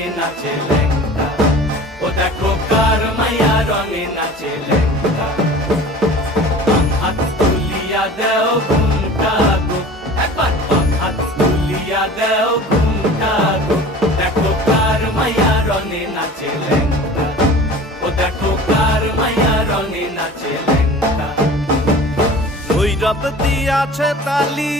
রঙে নাচে ল্যাংটা, ও দেখো কার মাইয়া রঙে নাচে ল্যাংটা। হাত তুলিয়া দেও ঘুমটা গো, একবার হাত তুলিয়া দেও ঘুমটা গো, দেখো কার মাইয়া রঙে নাচে ল্যাংটা, ও দেখো কার মাইয়া রঙে নাচে ল্যাংটা। ভৈরব দিয়াছে তালি,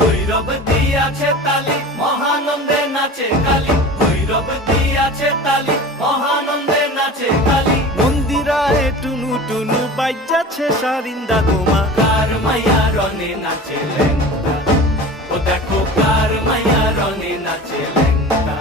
ভৈরব দিয়াছে তালি, মহানন্দে নাচে কালী, ভৈরব দিয়াছে তালি, মহানন্দে নাচে কালী। মন্দিরায় টুনু টুনু বাজ্যাছে সারিন্দা গোমা, কার মাইয়া রঙে নাচে ল্যাংটা, ও দেখো কার মাইয়া রঙে নাচে ল্যাংটা।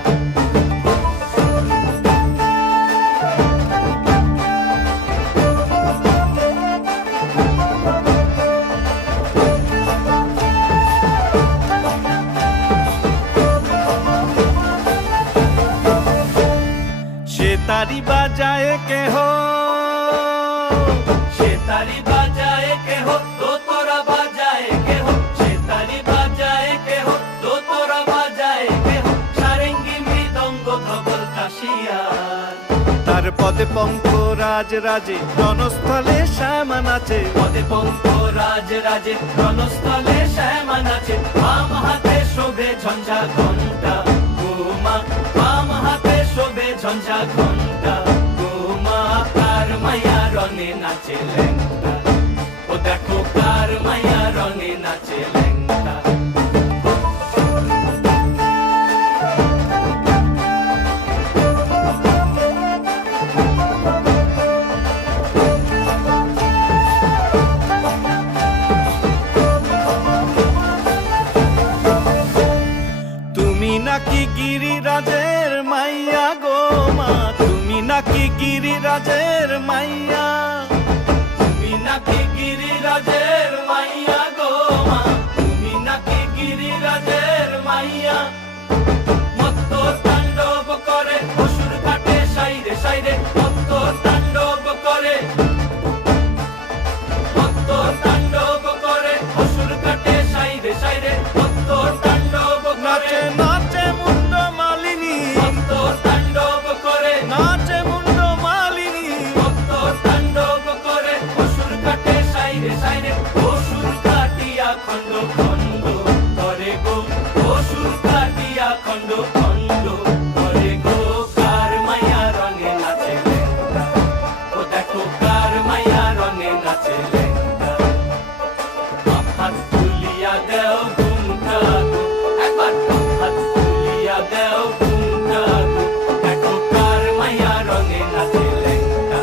সে তারি বাজায় কেহ, সে তারি বাজায় কেহ, দোতরা বাজায় কেহ, সে তারি বাজায় কেহ, দোতরা বাজায় কেহ, সারেঙ্গি মৃদঙ্গ ধবল কাশিয়ার। তার পদে পঙ্ক রাজ রাজে রণস্থলে শ্যামা নাচে, পদে পঙ্ক রাজ রাজে রণস্থলে শ্যামা নাচে। বাম হাতে শোভে ঝঞ্ঝা ঘণ্টা গোমা, বাম হাতে শোভে ঝঞ্ঝা ঘণ্টা গোমা। কার মাইয়া রঙে নাচে ল্যাংটা, ও দেখো কার মাইয়া রঙে নাচে ল্যাংটা। তুমি নাকি গিরিরাজের মাইয়া গো মা, তুমি নাকি গিরিরাজের মাইয়া, তুমি নাকি গিরিরাজের মাইয়া গো মা, তুমি নাকি গিরিরাজের মাইয়া। মত্ত তাণ্ডব করে অসুর কাটে সাইরে সাইরে, মত্ত তাণ্ডব করে, মত্ত তাণ্ডব করে অসুর কাটে সাইরে সাইরে, মত্ত তাণ্ডব করে। নাচে নাচে মুন্ড মালিনী, মত্ত তাণ্ডব করে, নাচে মুন্ড মালিনী, মত্ত তাণ্ডব করে অসুর কাটে সাইরে সাইরে, অসুর কাটিয়া খণ্ড খণ্ড করে গো, অসুর কাটিয়া খণ্ড খণ্ড করে গো। কার মাইয়া রঙে নাচে ল্যাংটা, ও দেখো কার মাইয়া রঙে নাচে ল্যাংটা। হাত তুলিয়া দেও ঘুমটা গো, একবার হাত তুলিয়া দেও ঘুমটা গো, দেখো কার মাইয়া রঙে নাচে ল্যাংটা,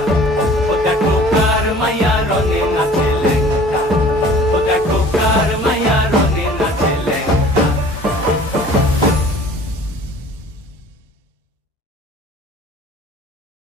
ও দেখো কার মাইয়া রঙে নাচে